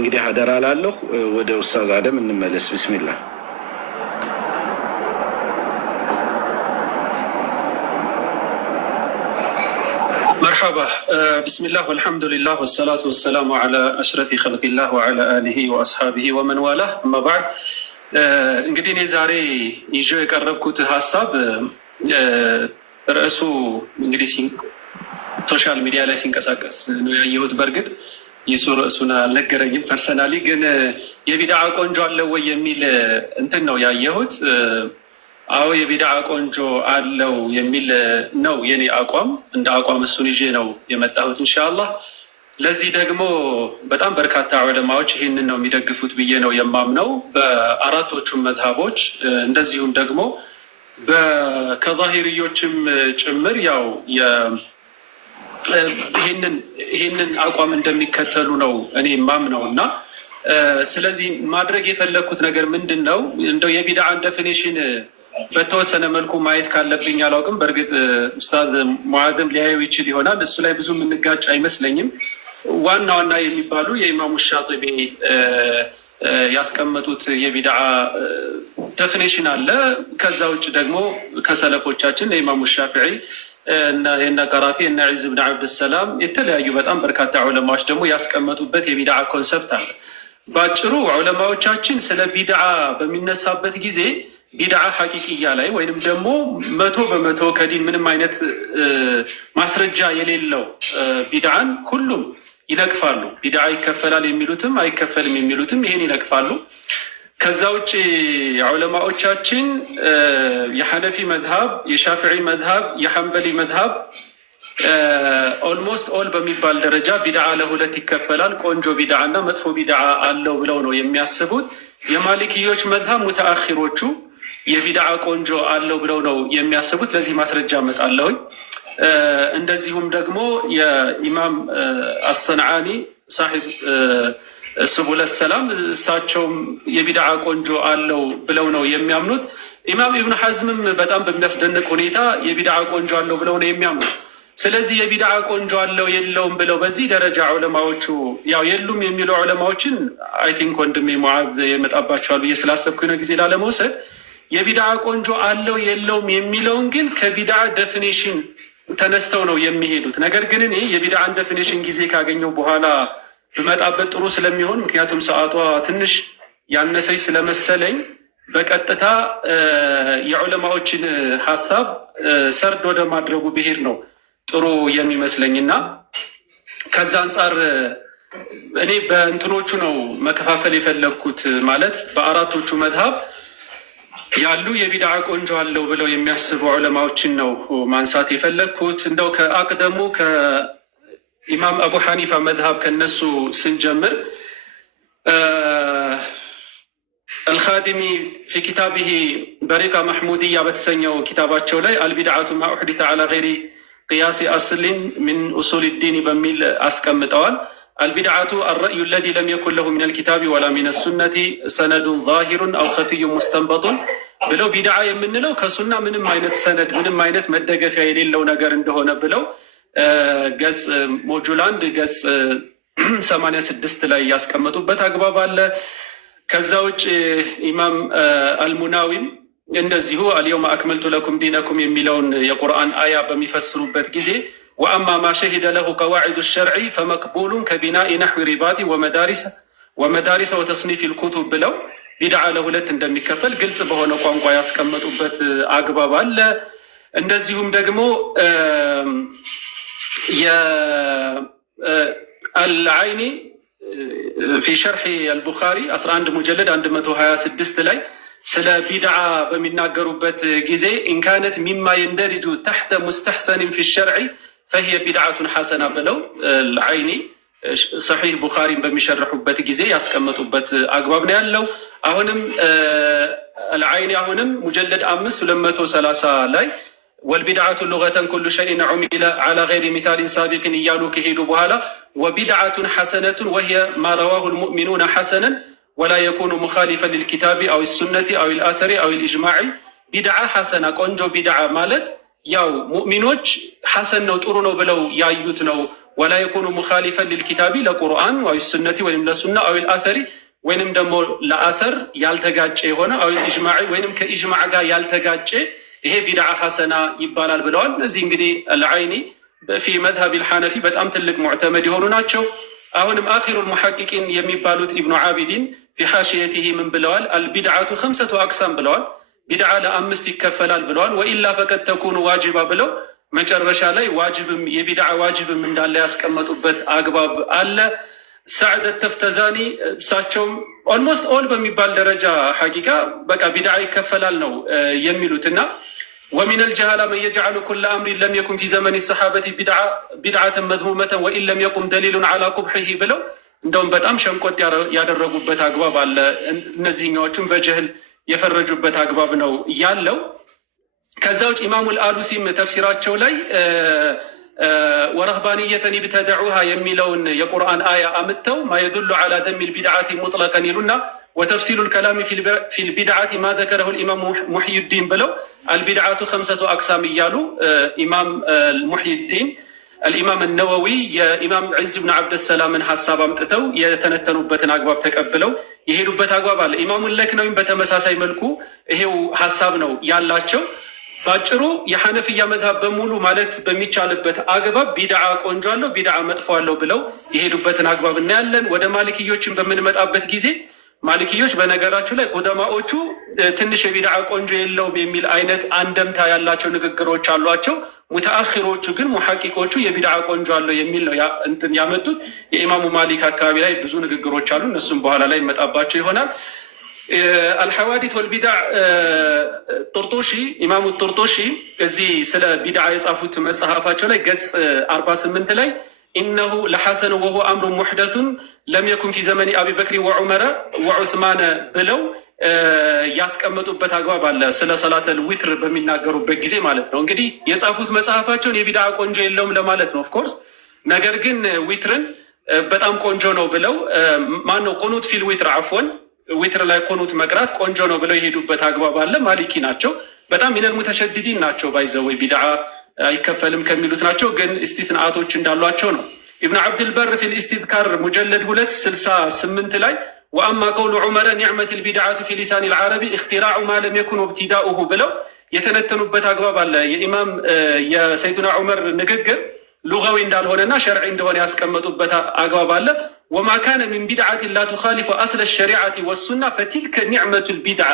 እንግዲህ አደራ ላለሁ ወደ ኡስታዝ አደም እንመለስ። ቢስሚላህ مرحبا بسم الله والحمد لله والصلاة والسلام على أشرف خلق الله وعلى آله وأصحابه ومن والاه أما بعد እንግዲህ እኔ ዛሬ ይዤ የቀረብኩት ሀሳብ ርዕሱ እንግዲህ ሶሻል ሚዲያ ላይ ሲንቀሳቀስ ነው ያየሁት። በእርግጥ የሱ ርዕሱን አልነገረኝም። ፐርሰናሊ ግን የቢድዓ ቆንጆ አለ ወይ የሚል እንትን ነው ያየሁት። አዎ የቢድዓ ቆንጆ አለው የሚል ነው የኔ አቋም። እንደ አቋም እሱን ይዤ ነው የመጣሁት ኢንሻአላህ። ለዚህ ደግሞ በጣም በርካታ ዑለማዎች ይህንን ነው የሚደግፉት ብዬ ነው የማምነው፣ በአራቶቹም መዝሀቦች እንደዚሁም ደግሞ ከዛሂርዮችም ጭምር ያው ይህንን አቋም እንደሚከተሉ ነው እኔ የማምነው። እና ስለዚህ ማድረግ የፈለግኩት ነገር ምንድን ነው፣ እንደው የቢድዓን ዴፊኒሽን በተወሰነ መልኩ ማየት ካለብኝ አላውቅም። በእርግጥ ኡስታዝ ሙዓዝም ሊያዩ ይችል ይሆናል። እሱ ላይ ብዙ የምንጋጭ አይመስለኝም። ዋና ዋና የሚባሉ የኢማሙ ሻጢቢ ያስቀመጡት የቢድዓ ዴፊኒሽን አለ። ከዛ ውጭ ደግሞ ከሰለፎቻችን የኢማሙ ሻፊዒ እና የነ ቀራፊ እና ዒዝ ብን ዓብድሰላም የተለያዩ በጣም በርካታ ዑለማዎች ደግሞ ያስቀመጡበት የቢድዓ ኮንሰፕት አለ። በአጭሩ ዑለማዎቻችን ስለ ቢድዓ በሚነሳበት ጊዜ ቢድዓ ሐቂቅያ ላይ ወይንም ደግሞ 100% ከዲን ምንም አይነት ማስረጃ የሌለው ቢድዓን ሁሉም ይነቅፋሉ። ቢድዓ ይከፈላል የሚሉትም አይከፈልም የሚሉትም ይሄን ይነቅፋሉ። ከዛ ውጭ ዑለማዎቻችን የሐነፊ መዝሀብ፣ የሻፊዒ መዝሀብ፣ የሐንበሊ መዝሀብ ኦልሞስት ኦል በሚባል ደረጃ ቢድዓ ለሁለት ይከፈላል፣ ቆንጆ ቢድዓ እና መጥፎ ቢድዓ አለው ብለው ነው የሚያስቡት። የማሊክዮች መዝሀብ ሙተአኺሮቹ የቢድዓ ቆንጆ አለው ብለው ነው የሚያስቡት። ለዚህ ማስረጃ አመጣለሁኝ። እንደዚሁም ደግሞ የኢማም አሰንዓኒ ሳሒብ ሱቡለ ሰላም እሳቸውም የቢድዓ ቆንጆ አለው ብለው ነው የሚያምኑት። ኢማም ኢብኑ ሐዝምም በጣም በሚያስደንቅ ሁኔታ የቢድዓ ቆንጆ አለው ብለው ነው የሚያምኑት። ስለዚህ የቢድዓ ቆንጆ አለው የለውም ብለው በዚህ ደረጃ ዑለማዎቹ ያው የሉም የሚሉ ዑለማዎችን አይ ቲንክ ወንድሜ ሙዓዝ የመጣባቸዋል ብዬ ስላሰብኩኝ ነው ጊዜ ላለመውሰድ። የቢድዓ ቆንጆ አለው የለውም የሚለውን ግን ከቢድዓ ዴፊኒሽን ተነስተው ነው የሚሄዱት። ነገር ግን እኔ የቢድዓን ዴፊኒሽን ጊዜ ካገኘው በኋላ ብመጣበት ጥሩ ስለሚሆን፣ ምክንያቱም ሰዓቷ ትንሽ ያነሰች ስለመሰለኝ በቀጥታ የዑለማዎችን ሀሳብ ሰርድ ወደ ማድረጉ ብሄድ ነው ጥሩ የሚመስለኝና ከዛ አንጻር እኔ በእንትኖቹ ነው መከፋፈል የፈለግኩት። ማለት በአራቶቹ መዝሀብ ያሉ የቢድዓ ቆንጆ አለው ብለው የሚያስቡ ዑለማዎችን ነው ማንሳት የፈለግኩት። እንደው ከአቅደሙ ከኢማም አቡ ሐኒፋ መዝሀብ ከነሱ ስንጀምር አልኻዲሚ ፊ ኪታቢሂ በሪቃ መሕሙድያ በተሰኘው ኪታባቸው ላይ አልቢድዓቱ ማ ኡሕዲተ ዐላ ገይሪ ቅያሲ አስሊን ሚን ኡሱል ዲን በሚል አስቀምጠዋል። አልቢድዓቱ አልረእዩ አለዚ ለም የኩን ለሁ ሚነል ኪታቢ ወላ ሚነ ሱነቲ ሰነዱን ዛሂሩን አው ኸፊዩን ሙስተንበጡን ብለው ቢድዓ የምንለው ከሱና ምንም አይነት ሰነድ ምንም አይነት መደገፊያ የሌለው ነገር እንደሆነ ብለው ገጽ ሞጁል 1 ገጽ 86 ላይ ያስቀመጡበት አግባብ አለ። ከዛ ውጭ ኢማም አልሙናዊም እንደዚሁ አልየውመ አክመልቱ ለኩም ዲነኩም የሚለውን የቁርአን አያ በሚፈስሩበት ጊዜ ወአማ ማ ሸሂደ ለሁ ቀዋዒዱ ሸርዒ ፈመቅቡሉን ከቢናኢ ነሕዊ ሪባጢ ወመዳሪሰ ወተስኒፊ ልኩቱብ ብለው ቢድዓ ለሁለት እንደሚከፈል ግልጽ በሆነ ቋንቋ ያስቀመጡበት አግባብ አለ። እንደዚሁም ደግሞ የአልዓይኒ ፊ ሸርሒ አልቡኻሪ 11 ሙጀለድ 126 ላይ ስለ ቢድዓ በሚናገሩበት ጊዜ ኢንካነት ሚማ የንደሪጁ ተሕተ ሙስተሕሰንን ፊ ሸርዒ ፈሂየ ቢድዓቱን ሐሰና ብለው አይኒ ሰሒህ ቡኻሪን በሚሸርሑበት ጊዜ ያስቀመጡበት አግባብ ነው ያለው። አሁንም አልዓይኒ አሁንም ሙጀለድ 5 230 ላይ ወልቢድዓቱ ሉገተን ኩሉ ሸይን ዑሚለ ዐላ ገይሪ ሚሳሊን ሳቢቅን እያሉ ከሄዱ በኋላ ወቢድዓቱን ሐሰነቱን ወሂየ ማ ረዋሁ ልሙእሚኑነ ሐሰነን ወላ የኩኑ ሙኻሊፈን ልልኪታቢ አው ሱነቲ አው ልአሰሪ አው ልእጅማዒ። ቢድዓ ሐሰና ቆንጆ ቢድዓ ማለት ያው ሙእሚኖች ሐሰን ነው ጥሩ ነው ብለው ያዩት ነው ወላ የኩኑ ሙኻሊፈን ሊልኪታቢ ለቁርአን ወይ ሱነቲ ወይም ለሱና አው ልአሰሪ ወይንም ደግሞ ለአሰር ያልተጋጨ የሆነ አው ኢጅማዕ ወይንም ከኢጅማዕ ጋር ያልተጋጨ ይሄ ቢድዓ ሐሰና ይባላል ብለዋል። እዚህ እንግዲህ አልዓይኒ في مذهب الحنفي በጣም ትልቅ ሙዕተመድ የሆኑ ናቸው። አሁንም አኺሩል ሙሐቂቂን የሚባሉት ኢብኑ ዓቢዲን في حاشيته ምን ብለዋል? አልቢድዓቱ خمسة أقسام ብለዋል። ቢድዓ ለአምስት ይከፈላል ብለዋል። ወኢላ ፈቀድ ተኩኑ ዋጅባ ብለው መጨረሻ ላይ ዋጅብም የቢድዓ ዋጅብም እንዳለ ያስቀመጡበት አግባብ አለ። ሳዕድ ተፍተዛኒ እሳቸውም ኦልሞስት ኦል በሚባል ደረጃ ሐቂቃ በቃ ቢድዓ ይከፈላል ነው የሚሉትና ومن الجهالة من يجعل كل أمر لم يكن في زمن الصحابة بدعة مذمومة وإن لم يقم دليل على قبحه ብለው እንደውም በጣም ሸንቆጥ ያደረጉበት አግባብ አለ። እነዚህኛዎቹም በጀህል የፈረጁበት አግባብ ነው ያለው። ከዛ ውጭ ኢማሙል አሉሲም ተፍሲራቸው ላይ ወረህባንየተን ብተደዑሃ የሚለውን የቁርአን አያ አምጥተው ማ የዱሉ ዐላ ደሚል ቢድዓቲ ሙጥለቀን ይሉና ወተፍሲሉ ልከላሚ ፊ ልቢድዓቲ ማ ዘከረሁ ልኢማም ሙሕይዲን ብለው አልቢድዓቱ ከምሰቱ አቅሳም እያሉ ኢማም ሙሕይዲን አልኢማም ነወዊ የኢማም ዒዝ ብን ዓብደሰላምን ሀሳብ አምጥተው የተነተኑበትን አግባብ ተቀብለው የሄዱበት አግባብ አለ። ኢማሙ ለክነዊም በተመሳሳይ መልኩ ይሄው ሀሳብ ነው ያላቸው። ባጭሩ የሐነፍያ መዝሀብ በሙሉ ማለት በሚቻልበት አግባብ ቢድዓ ቆንጆ አለው፣ ቢድዓ መጥፎ አለው ብለው የሄዱበትን አግባብ እናያለን። ወደ ማሊክዮችን በምንመጣበት ጊዜ ማሊክዮች በነገራችሁ ላይ ቁደማዎቹ ትንሽ የቢድዓ ቆንጆ የለውም የሚል አይነት አንደምታ ያላቸው ንግግሮች አሏቸው። ሙተአኺሮቹ ግን ሙሐቂቆቹ የቢድዓ ቆንጆ አለው የሚል ነው እንትን ያመጡት። የኢማሙ ማሊክ አካባቢ ላይ ብዙ ንግግሮች አሉ። እነሱም በኋላ ላይ ይመጣባቸው ይሆናል። አልሐዋዲት ወልቢድዕ ጡርጡሺ ኢማሙ ጡርጡሺ እዚህ ስለ ቢድዓ የጻፉት መጽሐፋቸው ላይ ገጽ 48 ላይ ኢነሁ ለሐሰን ወሁ አምሩ ሙሕደቱን ለም የኩን ፊ ዘመኒ አቢ በክሪ ወዑመረ ወዑስማነ ብለው ያስቀመጡበት አግባብ አለ። ስለ ሰላተል ዊትር በሚናገሩበት ጊዜ ማለት ነው። እንግዲህ የጻፉት መጽሐፋቸውን የቢድዓ ቆንጆ የለውም ለማለት ነው ኦፍኮርስ። ነገር ግን ዊትርን በጣም ቆንጆ ነው ብለው ማነው ቁኑት ፊል ዊትር አፍወን ዊትር ላይ ቁኑት መቅራት ቆንጆ ነው ብለው የሄዱበት አግባብ አለ። ማሊኪ ናቸው። በጣም ሚነል ሙተሸዲዲን ናቸው። ባይዘወይ ቢድዓ አይከፈልም ከሚሉት ናቸው። ግን እስቲትናአቶች እንዳሏቸው ነው። ኢብኑ ዓብድልበር ፊል ኢስቲዝካር ሙጀለድ 268 ላይ ወአማ ቀውሉ ዑመረ ኒዕመት ልቢድዓቱ ፊ ሊሳን ልዓረቢ እክትራዑ ማ ለም የኩን ወብቲዳኡሁ ብለው የተነተኑበት አግባብ አለ። የኢማም የሰይዱና ዑመር ንግግር ሉጋዊ እንዳልሆነና ሸርዒ እንደሆነ ያስቀመጡበት አግባብ አለ። ወማ ካነ ሚን ቢድዓት ላ ቱኻሊፉ አስለ ሸሪዓቲ ወሱና ፈቲልከ ኒዕመቱ ልቢድዓ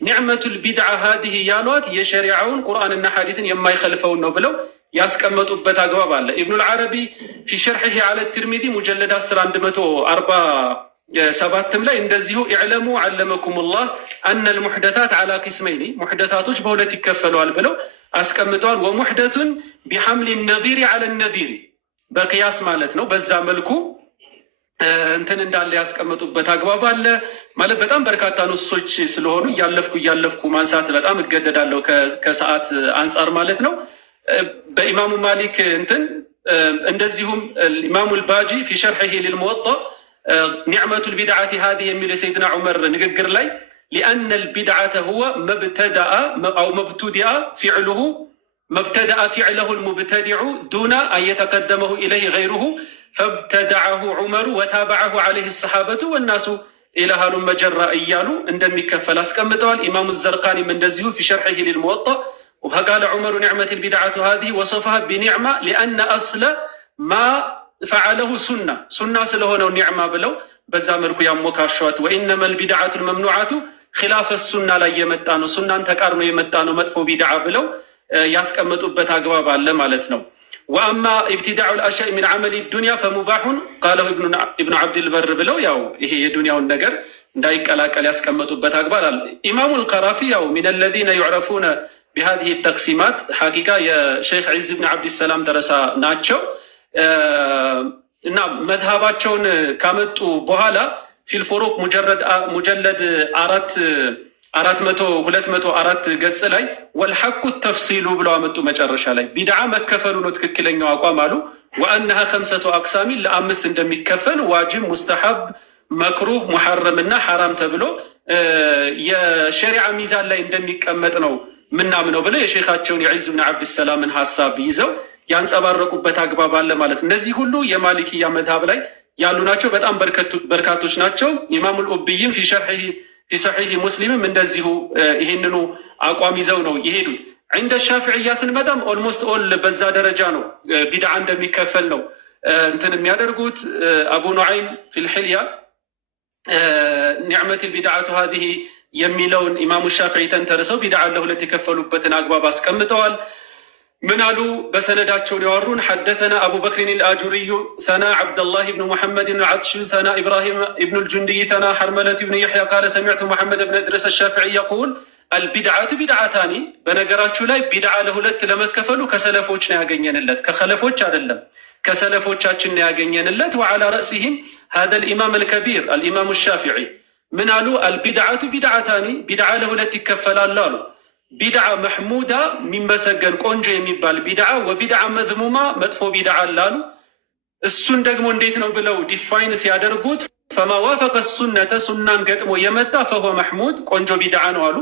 ኒዕመቱ ልቢድዓ ሃዲህ ያሏት የሸሪዓውን ቁርአንና ሐዲትን የማይኸልፈውን ነው ብለው ያስቀመጡበት አግባብ አለ። ኢብኑ ልዓረቢ ፊ ሸርሒሂ ዐለ ትርሚዚ ሙጀለድ 10 147 ላይ እንደዚሁ ኢዕለሙ ዐለመኩም ላህ አነ ልሙሕደታት ዐላ ቂስመይኒ ሙሕደታቶች በሁለት ይከፈለዋል ብለው አስቀምጠዋል። ወሙሕደቱን ቢሐምሊ ነዚሪ ዐለ ነዚሪ በቅያስ ማለት ነው። በዛ መልኩ እንትን እንዳለ ያስቀመጡበት አግባብ አለ። ማለት በጣም በርካታ ንሶች ስለሆኑ እያለፍኩ ማንሳት በጣም እገደዳለሁ ከሰዓት አንጻር ማለት ነው። በኢማሙ ማሊክ እንትን እንደዚሁም ኢማሙ ልባጂ ፊ ሸርሒሂ ልልሙወጣ ኒዕመቱ ልቢድዓቲ ሃዲህ የሚል የሰይድና ዑመር ንግግር ላይ ሊአነ ልቢድዓተ ሁወ መብተደአ አው መብቱዲአ ፊዕሉሁ መብተደአ ፊዕለሁ ልሙብተዲዑ ዱና አን የተቀደመሁ ኢለይህ ገይሩሁ ፈብተደዐሁ ዑመሩ ወታበዐሁ ዐለይህ ሰሓበቱ ወናሱ ኢለሃሉን መጀራ እያሉ እንደሚከፈል አስቀምጠዋል። ኢማሙ ዘርቃኒም እንደዚሁ ፊ ሸርሒሂ ልልሙወጣ ፈቃለ ዑመሩ ኒዕመት ልቢድዓቱ ሃዲህ ወሰፈሃ ቢኒዕማ ሊአነ አስለ ማ ፈዓለሁ ሱና ስለሆነው ኒዕማ ብለው በዛ መልኩ ያሞካሸዋት። ወኢነማ ልቢድዓቱ ልመምኑዓቱ ኪላፈ ሱና ላይ የመጣ ነው፣ ሱናን ተቃርኖ የመጣ ነው መጥፎ ቢድዓ ብለው ያስቀመጡበት አግባብ አለ ማለት ነው። ወአማ ኢብትዳዑ ልአሻኢ ሚን ዐመሊ ዱንያ ፈሙባሑን ቃለሁ ኢብኑ ዓብድልበር ብለው ያው ይሄ የዱንያውን ነገር እንዳይቀላቀል ያስቀመጡበት አግባብ አለ። ኢማሙ ልቀራፊ ያው ሚን አለዚነ ዩዕረፉነ ቢሃዚህ ተቅሲማት ሐቂቃ የሸይኽ ዒዝ ብን ዓብድሰላም ደረሳ ናቸው እና መዝሃባቸውን ካመጡ በኋላ ፊልፎሮቅ ሙጀለድ 204 ገጽ ላይ ወልሐቁ ተፍሲሉ ብለው አመጡ። መጨረሻ ላይ ቢድዓ መከፈሉ ነው ትክክለኛው አቋም አሉ። ወአነሃ ከምሰቱ አቅሳሚን ለአምስት እንደሚከፈል ዋጅብ፣ ሙስተሐብ፣ መክሩህ፣ ሙሐረም እና ሐራም ተብሎ የሸሪዓ ሚዛን ላይ እንደሚቀመጥ ነው ምናምነው ብለው የሼኻቸውን የዒዝ ብን ዓብድሰላምን ሀሳብ ይዘው ያንጸባረቁበት አግባብ አለ ማለት ነው። እነዚህ ሁሉ የማሊክያ መዝሀብ ላይ ያሉ ናቸው። በጣም በርካቶች ናቸው። ኢማሙል ኡብይም ፊ ሰሒህ ሙስሊምም እንደዚሁ ይሄንኑ አቋም ይዘው ነው የሄዱት። እንደ ሻፊዕያ ስንመጣም ኦልሞስት ኦል በዛ ደረጃ ነው ቢድዓ እንደሚከፈል ነው እንትን የሚያደርጉት። አቡ ኑዓይም ፊል ሒልያ ኒዕመት ልቢድዓቱ ሀዚህ የሚለውን ኢማሙ ሻፊዒ ተንተርሰው ቢድዓ ለሁለት የከፈሉበትን አግባብ አስቀምጠዋል። ምን አሉ? በሰነዳቸውን ያወሩን ሐደተና አቡ በክሪን አልአጁሪዩ ሰና ዓብደላህ ብኑ ሙሐመድ አልዓጥሺ ሰና ኢብራሂም ብኑ ልጁንድይ ሰና ሐርመለት ብኑ የሕያ ቃለ ሰሚዕቱ ሙሐመድ ብን እድረስ አሻፊዒ የቁል አልቢድዓቱ ቢድዓታኒ። በነገራችሁ ላይ ቢድዓ ለሁለት ለመከፈሉ ከሰለፎች ነው ያገኘንለት፣ ከኸለፎች አይደለም፣ ከሰለፎቻችን ነው ያገኘንለት። ወዓላ ረእሲህም ሀደ ልኢማም አልከቢር አልኢማሙ ሻፊዒ ምን አሉ? አልቢድዓቱ ቢድዓታኒ፣ ቢድዓ ለሁለት ይከፈላል አሉ። ቢድዓ መሕሙዳ የሚመሰገን ቆንጆ የሚባል ቢድዓ፣ ወቢድዓ መዝሙማ መጥፎ ቢድዓ አላሉ። እሱን ደግሞ እንዴት ነው ብለው ዲፋይን ሲያደርጉት ፈማ ዋፈቀ ሱነተ ሱናን ገጥሞ የመጣ ፈሆ መሕሙድ ቆንጆ ቢድዓ ነው አሉ።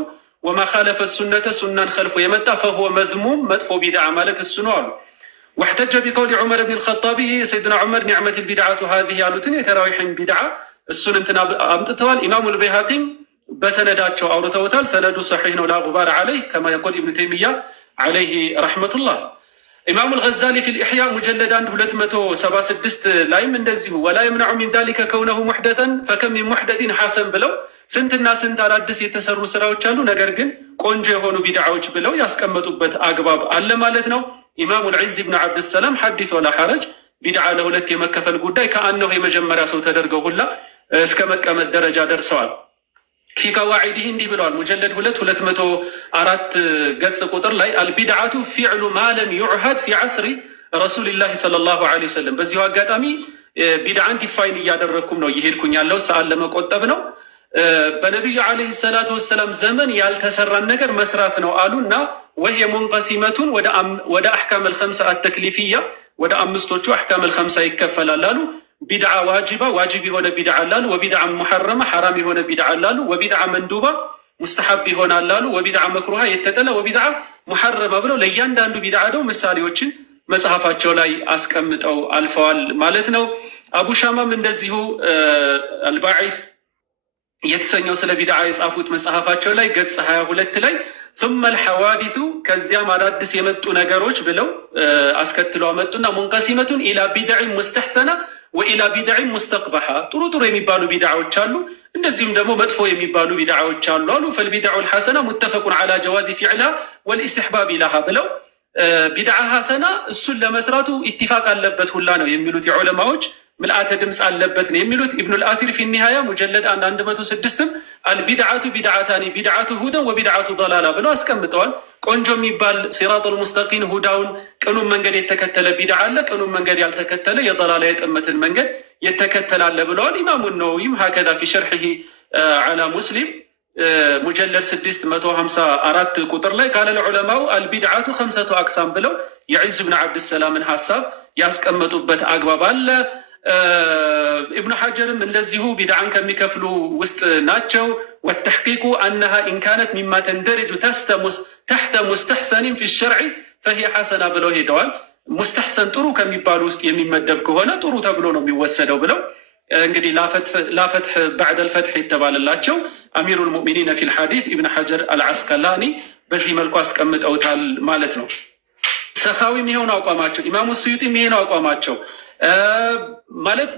ወማ ካለፈ ሱነተ ሱናን ከልፎ የመጣ ፈሆ መዝሙም መጥፎ ቢድዓ ማለት እሱ ነው አሉ። ወሕተጀ ቢቀውሊ ዑመር ብን ልኸጣብ ሰይድና ዑመር ኒዕመት ልቢድዓቱ ሀዚህ ያሉትን የተራዊሕን ቢድዓ እሱን እንትን አምጥተዋል። ኢማሙ ልበይሃቂም በሰነዳቸው አውርተውታል። ሰነዱ ሰሒሕ ነው፣ ላ ጉባር ዓለይህ ከማ የቆል ኢብኑ ተይሚያ ዓለይህ ረሕመቱላህ። ኢማሙ ልገዛሊ ፊ ልኢሕያ ሙጀለድ 1 276 ላይም እንደዚሁ ወላ የምናዑ ሚን ዛሊከ ከውነሁ ሙሕደተን ፈከም ሚን ሙሕደቲን ሐሰን ብለው ስንትና ስንት አዳዲስ የተሰሩ ስራዎች አሉ፣ ነገር ግን ቆንጆ የሆኑ ቢድዓዎች ብለው ያስቀመጡበት አግባብ አለ ማለት ነው። ኢማሙ ልዕዝ ብን ዓብድሰላም ሐዲስ ወላ ሐረጅ ቢድዓ ለሁለት የመከፈል ጉዳይ ከአነሁ የመጀመሪያ ሰው ተደርገው ሁላ እስከ መቀመጥ ደረጃ ደርሰዋል። ፊ ቀዋዒዲህ እንዲህ ብለዋል። ሙጀለድ 204 ገጽ ቁጥር ላይ አልቢድዓቱ ፊዕሉ ማለም ዩዕሀድ ፊ ዓስሪ ረሱልላህ ሰለላሁ ዐለይሂ ወሰለም። በዚሁ አጋጣሚ ቢድዓን ዲፋይን እያደረግኩም ነው እየሄድኩኝ ያለው ሰዓት ለመቆጠብ ነው። በነቢዩ ዐለይሂ ሰላቱ ወሰላም ዘመን ያልተሰራን ነገር መስራት ነው አሉ እና ወህየ ሙንቀሲመቱን ወደ አሕካም አልኸምሳ አተክሊፊያ ወደ አምስቶቹ አሕካም አልኸምሳ ይከፈላል አሉ። ቢድዓ ዋጅባ ዋጅብ የሆነ ቢድዓ አላሉ። ወቢድዓ ሙሐረመ ሐራም የሆነ ቢድዓ አላሉ። ወቢድዓ መንዱባ ሙስተሐብ ይሆናል አሉ። ወቢድዓ መክሩሃ የተጠላ ወቢድዓ ሙሐረመ ብለው ለእያንዳንዱ ቢድዓ ደው ምሳሌዎችን መጽሐፋቸው ላይ አስቀምጠው አልፈዋል ማለት ነው። አቡ ሻማም እንደዚሁ አልባዒስ የተሰኘው ስለ ቢድዓ የጻፉት መጽሐፋቸው ላይ ገጽ 22 ላይ ثم الحوادث ከዚያም አዳዲስ የመጡ ነገሮች ብለው አስከትለው አመጡና ሙንቀሲመቱን ኢላ ቢድዕ ሙስተሕሰና ወኢላ ቢድዕ ሙስተቅበሓ ጥሩ ጥሩ የሚባሉ ቢድዓዎች አሉ፣ እንደዚሁም ደግሞ መጥፎ የሚባሉ ቢድዓዎች አሉ አሉ። ፈልቢድዑ ልሐሰና ሙተፈቁን ዓላ ጀዋዚ ፊዕላ ወልኢስትሕባብ ኢላሃ ብለው ቢድዓ ሐሰና እሱን ለመስራቱ ኢትፋቅ አለበት ሁላ ነው የሚሉት የዑለማዎች ምልአተ ድምፅ አለበት ነው የሚሉት። ኢብኑ ልአሲር ፊ ኒሃያ ሙጀለድ 106ም አልቢድዓቱ ቢድዓታኒ ቢድዓቱ ሁደን ወቢድዓቱ ضላላ ብለው አስቀምጠዋል። ቆንጆ የሚባል ሲራጡል ሙስተቂም ሁዳውን ቅኑን መንገድ የተከተለ ቢድዓ አለ፣ ቅኑን መንገድ ያልተከተለ የضላላ የጥመትን መንገድ የተከተላለ ብለዋል። ኢማሙ ነወዊም ሀከዛ ፊ ሸርሒሂ ዐላ ሙስሊም ሙጀለድ 654 ቁጥር ላይ ቃለ ልዑለማው አልቢድዓቱ ኸምሰቱ አቅሳም ብለው የዒዝ ብን ዓብድሰላምን ሀሳብ ያስቀመጡበት አግባብ አለ። ኢብኑ ሐጀርም እንደዚሁ ቢድዓን ከሚከፍሉ ውስጥ ናቸው። ወተሕቂቁ አነሃ ኢንካነት ሚማ ተንደሪጁ ተሕተ ሙስተሕሰኒን ፊ ሸርዒ ፈሂየ ሐሰና ብለው ሄደዋል። ሙስተሕሰን ጥሩ ከሚባሉ ውስጥ የሚመደብ ከሆነ ጥሩ ተብሎ ነው የሚወሰደው ብለው እንግዲህ ላፈትሕ ባዕደል ፈትሕ የተባለላቸው አሚሩል ሙእሚኒን ፊል ሐዲስ ኢብን ሐጀር አልዓስቀላኒ በዚህ መልኩ አስቀምጠውታል ማለት ነው። ሰኻዊም ይሄውን አቋማቸው፣ ኢማሙ ስዩጢም ይሄን አቋማቸው ማለት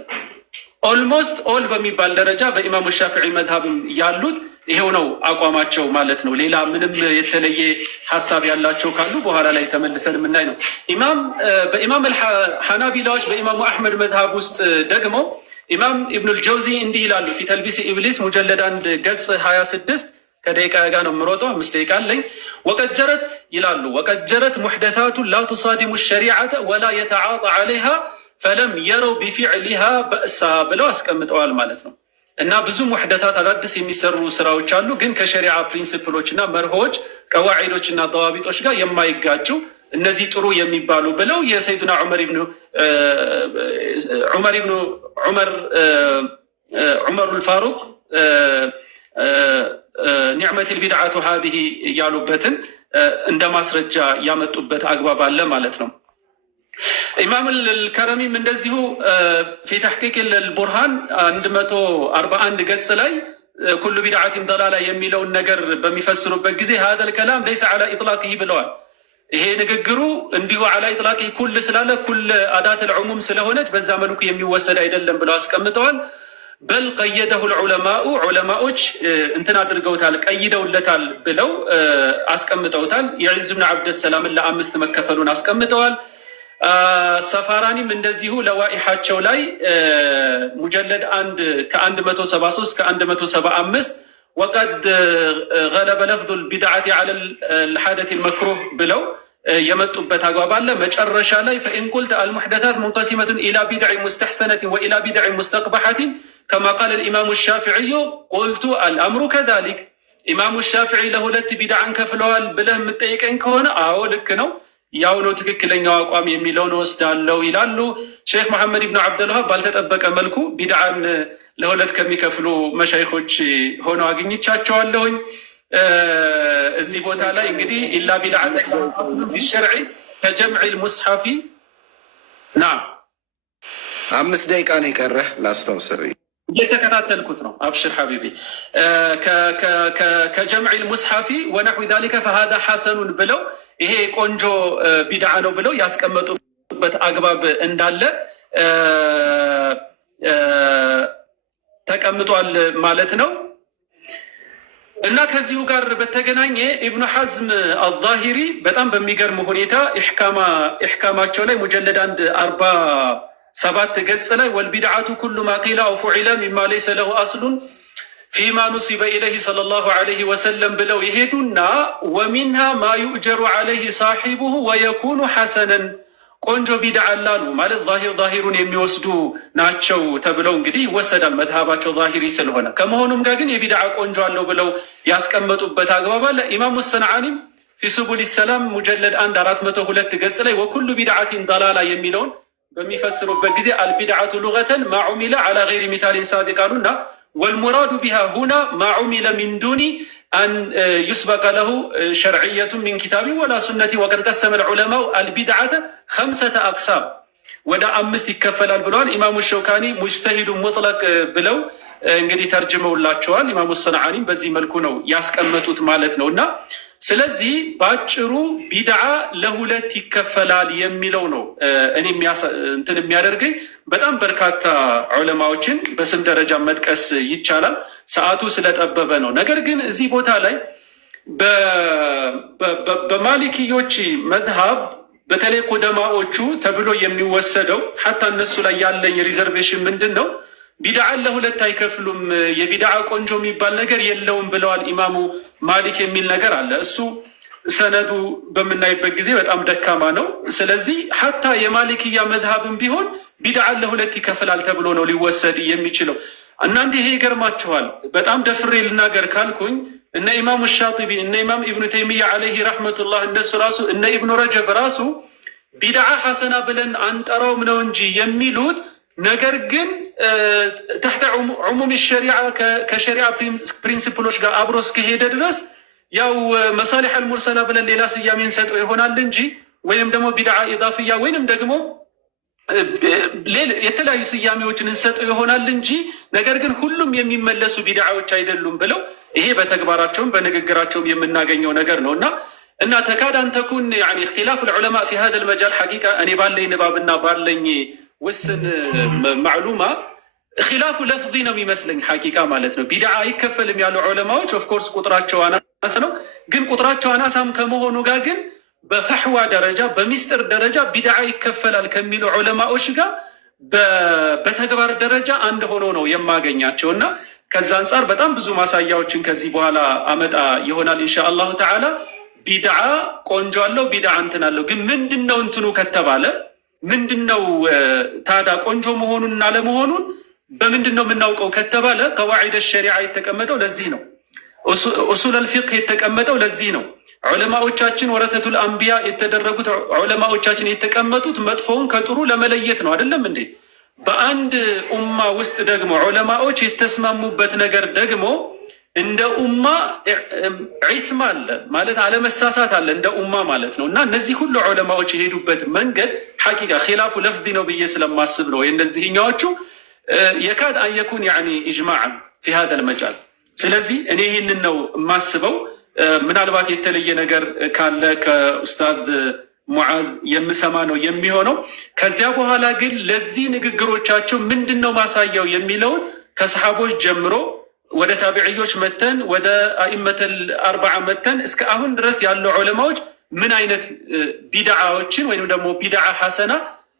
ኦልሞስት ኦል በሚባል ደረጃ በኢማሙ ሻፊዒ መዝሀብም ያሉት ይሄው ነው አቋማቸው ማለት ነው። ሌላ ምንም የተለየ ሀሳብ ያላቸው ካሉ በኋላ ላይ ተመልሰን የምናይ ነው። በኢማም ሐናቢላዎች በኢማሙ አሕመድ መዝሀብ ውስጥ ደግሞ ኢማም ኢብኑል ጀውዚ እንዲህ ይላሉ። ፊ ተልቢስ ኢብሊስ ሙጀለድ 1 ገጽ 26 ከደቂቃ ጋር ነው የምሮጠው፣ 5 ደቂቃ አለኝ። ወቀድ ጀረት ይላሉ ወቀድ ጀረት ሙሕደታቱን ላ ቱሳዲሙ ሸሪዓተ ወላ የተዓጣ ዐለይሃ ፈለም የረው ቢፊዕሊሃ በእሳ ብለው አስቀምጠዋል ማለት ነው። እና ብዙ ሙሕደታት አዳዲስ የሚሰሩ ስራዎች አሉ፣ ግን ከሸሪዓ ፕሪንሲፕሎች እና መርሆች ቀዋዒዶች እና ደዋቢጦች ጋር የማይጋጩ እነዚህ ጥሩ የሚባሉ ብለው የሰይዱና ዑመሩል ፋሩቅ ኒዕመቲል ቢድዓቱ ሀዚህ ያሉበትን እንደ ማስረጃ ያመጡበት አግባብ አለ ማለት ነው። ኢማም አልከረሚም እንደዚሁ ፊ ተሕቂቅ አልቡርሃን 141 ገጽ ላይ ኩሉ ቢድዓቲን ደላላ የሚለውን ነገር በሚፈስሩበት ጊዜ ሀዘል ከላም ለይሰ ዐላ ኢጥላቂሂ ብለዋል። ይሄ ንግግሩ እንዲሁ ዐላ ኢጥላቂሂ ኩል ስላለ ኩል አዳተል ዑሙም ስለሆነች በዛ መልኩ የሚወሰድ አይደለም ብለው አስቀምጠዋል። በል ቀየደሁ ልዑለማኡ ዑለማዎች እንትን አድርገውታል፣ ቀይደውለታል ብለው አስቀምጠውታል። የዒዝ ብን ዓብደሰላምን ለ5 መከፈሉን አስቀምጠዋል። ሰፋራኒም እንደዚሁ ለዋኢሓቸው ላይ ሙጀለድ 1 ከ173 ከ175 ወቀድ ገለበ ለፍዙ ልቢድዓቲ ዐለ ልሓደት ልመክሩህ ብለው የመጡበት አግባብ አለ። መጨረሻ ላይ ፈኢን ቁልተ አልሙሕደታት ሙንቀሲመቱን ኢላ ቢድዕ ሙስተሕሰነትን ወኢላ ቢድዕ ሙስተቅበሐትን ከማ ቃል ልኢማሙ ሻፊዕዩ ቁልቱ አልአምሩ ከዛሊክ። ኢማሙ ሻፊዒ ለሁለት ቢድዓን ከፍለዋል ብለህ የምጠይቀኝ ከሆነ አዎ ልክ ነው፣ ያው ነው ትክክለኛው አቋም የሚለውን ወስዳለው ይላሉ። ሼክ መሐመድ ብን ዓብደልዋሃብ ባልተጠበቀ መልኩ ቢድዓን ለሁለት ከሚከፍሉ መሻይኾች ሆነው አግኝቻቸዋለሁኝ። እዚህ ቦታ ላይ እንግዲህ ኢላ ቢድዓት አስሉን ፊ ሸርዒ ከጀምዕ ልሙስሐፊ ና 5 ደቂቃ ነው የቀረህ ላስታውስር። እየተከታተልኩት ነው። አብሽር ሐቢቢ። ከጀምዕ ልሙስሐፊ ወነሕዊ ዛሊከ ፈሃዛ ሐሰኑን ብለው ይሄ ቆንጆ ቢድዓ ነው ብለው ያስቀመጡበት አግባብ እንዳለ ተቀምጧል ማለት ነው። እና ከዚሁ ጋር በተገናኘ ኢብኑ ሐዝም አዛሂሪ በጣም በሚገርም ሁኔታ ኢሕካማቸው ላይ ሙጀለድ 47 ገጽ ላይ ወልቢድዓቱ ኩሉ ማ ቂለ አው ፉዒለ ሚማ ለይሰ ለሁ አስሉን ፊማ ኑሲበ ኢለይህ ሰለላሁ ዐለይሂ ወሰለም ብለው ይሄዱና ወሚንሃ ማ ዩእጀሩ ዐለይህ ሳሒቡሁ ወየኩኑ ሐሰነን ቆንጆ ቢድዓ አላሉ ማለት ዛሂሩን የሚወስዱ ናቸው ተብለው እንግዲህ ይወሰዳል መድሃባቸው ዛሂሪ ስለሆነ። ከመሆኑም ጋር ግን የቢድዓ ቆንጆ አለው ብለው ያስቀመጡበት አግባብ አለ። ኢማሙ ሰንዓኒም ፊ ሱቡል ሰላም ሙጀለድ 402 ገጽ ላይ ወኩሉ ቢድዓቲን ደላላ የሚለውን በሚፈስሩበት ጊዜ አልቢድዓቱ ሉገተን ማ ዑሚለ ዐላ ገይሪ ሚሳሊን ሳቢቅ አሉና ወልሙራዱ ቢሃ ሁና ማ ዑሚለ ሚን ዱኒ አን ዩስበቀ ለሁ ሸርዕየቱ ሚን ኪታቢ ወላ ሱነቲ ወቀድ ቀሰመ ልዑለማው አልቢድዓተ 5 አቅሳም ወደ 5 ይከፈላል ብለዋል። ኢማሙ ሸውካኒ ሙጅተሂዱ ሙጥለቅ ብለው እንግዲህ ተርጅመውላቸዋል። ኢማሙ ሰንዓኒም በዚህ መልኩ ነው ያስቀመጡት ማለት ነው። እና ስለዚህ በአጭሩ ቢድዓ ለሁለት ይከፈላል የሚለው ነው እኔ እንትን የሚያደርገኝ። በጣም በርካታ ዑለማዎችን በስም ደረጃ መጥቀስ ይቻላል፣ ሰዓቱ ስለጠበበ ነው። ነገር ግን እዚህ ቦታ ላይ በማሊኪዮች መዝሃብ በተለይ ቁደማዎቹ ተብሎ የሚወሰደው ሐታ እነሱ ላይ ያለኝ ሪዘርቬሽን ምንድን ነው? ቢድዓን ለሁለት አይከፍሉም፣ የቢድዓ ቆንጆ የሚባል ነገር የለውም ብለዋል ኢማሙ ማሊክ የሚል ነገር አለ። እሱ ሰነዱ በምናይበት ጊዜ በጣም ደካማ ነው። ስለዚህ ሐታ የማሊክያ መዝሃብም ቢሆን ቢድዓን ለሁለት ይከፍላል ተብሎ ነው ሊወሰድ የሚችለው። እናንተ ይሄ ይገርማችኋል። በጣም ደፍሬ ልናገር ካልኩኝ እነ ኢማሙ ሻጢቢ እነ ኢማም ኢብኑ ተይሚያ ዓለይሂ ረሕመቱላህ እነሱ ራሱ እነ ኢብኑ ረጀብ ራሱ ቢድዓ ሐሰና ብለን አንጠራውም ነው እንጂ የሚሉት ነገር ግን ተሕተ ዑሙም ሸሪዓ ከሸሪዓ ፕሪንሲፕሎች ጋር አብሮ እስከሄደ ድረስ ያው መሳሊሕ አልሙርሰላ ብለን ሌላ ስያሜ እንሰጠው ይሆናል እንጂ ወይም ደግሞ ቢድዓ ኢዳፍያ ወይንም ደግሞ የተለያዩ ስያሜዎችን እንሰጠው ይሆናል እንጂ ነገር ግን ሁሉም የሚመለሱ ቢድዓዎች አይደሉም ብለው ይሄ በተግባራቸውም በንግግራቸውም የምናገኘው ነገር ነው። እና ተካድ አን ተኩን እክትላፍ ልዑለማ ፊ ሀዛ ልመጃል ሐቂቃ እኔ ባለኝ ንባብና ባለኝ ውስን ማዕሉማ ኪላፉ ለፍዚ ነው የሚመስለኝ ሐቂቃ ማለት ነው። ቢድዓ አይከፈልም ያሉ ዑለማዎች ኦፍኮርስ ቁጥራቸው አናሳ ነው። ግን ቁጥራቸው አናሳም ከመሆኑ ጋር ግን በፈሕዋ ደረጃ በሚስጥር ደረጃ ቢድዓ ይከፈላል ከሚሉ ዑለማዎች ጋር በተግባር ደረጃ አንድ ሆኖ ነው የማገኛቸው። እና ከዛ አንጻር በጣም ብዙ ማሳያዎችን ከዚህ በኋላ አመጣ ይሆናል ኢንሻአላሁ ተዓላ። ቢድዓ ቆንጆ አለው፣ ቢድዓ እንትን አለው። ግን ምንድነው እንትኑ ከተባለ ምንድነው ታዲያ ቆንጆ መሆኑን እና ለመሆኑን በምንድነው የምናውቀው ከተባለ ቀዋዒድ ሸሪዓ የተቀመጠው ለዚህ ነው። ኡሱል አልፊቅህ የተቀመጠው ለዚህ ነው። ዑለማዎቻችን ወረተቱል አንቢያ የተደረጉት ዑለማዎቻችን የተቀመጡት መጥፎውን ከጥሩ ለመለየት ነው። አይደለም እንዴ? በአንድ ኡማ ውስጥ ደግሞ ዑለማዎች የተስማሙበት ነገር ደግሞ እንደ ኡማ ዒስማ አለ ማለት አለመሳሳት አለ እንደ ኡማ ማለት ነው። እና እነዚህ ሁሉ ዑለማዎች የሄዱበት መንገድ ሐቂቃ ኺላፉ ለፍዚ ነው ብዬ ስለማስብ ነው የእነዚህኛዎቹ የካድ አንየኩን ያኒ ኢጅማዕን ፊ ሀዘል መጃል። ስለዚህ እኔ ይህንን ነው የማስበው። ምናልባት የተለየ ነገር ካለ ከኡስታዝ ሙዓዝ የምሰማ ነው የሚሆነው። ከዚያ በኋላ ግን ለዚህ ንግግሮቻቸው ምንድን ነው ማሳያው የሚለውን ከሰሓቦች ጀምሮ ወደ ታቢዕዮች መተን ወደ አኢመተል አርበዓ መተን እስከ አሁን ድረስ ያሉ ዑለማዎች ምን አይነት ቢድዓዎችን ወይም ደግሞ ቢድዓ ሐሰና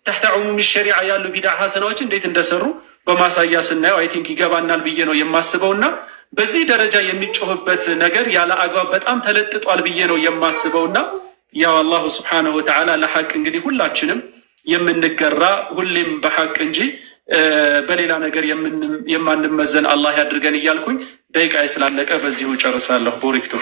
ተሕተ ዑሙም ሸሪዓ ያሉ ቢድዓ ሐሰናዎች እንዴት እንደሰሩ በማሳያ ስናየው አይ ቲንክ ይገባናል ብዬ ነው የማስበው። እና በዚህ ደረጃ የሚጮህበት ነገር ያለ አግባብ በጣም ተለጥጧል ብዬ ነው የማስበው። እና ያው አላሁ ስብሓነሁ ወተዓላ ለሐቅ እንግዲህ ሁላችንም የምንገራ ሁሌም በሐቅ እንጂ በሌላ ነገር የማንመዘን አላህ ያድርገን እያልኩኝ ደቂቃ ስላለቀ በዚሁ ጨርሳለሁ። ቦሪክቶ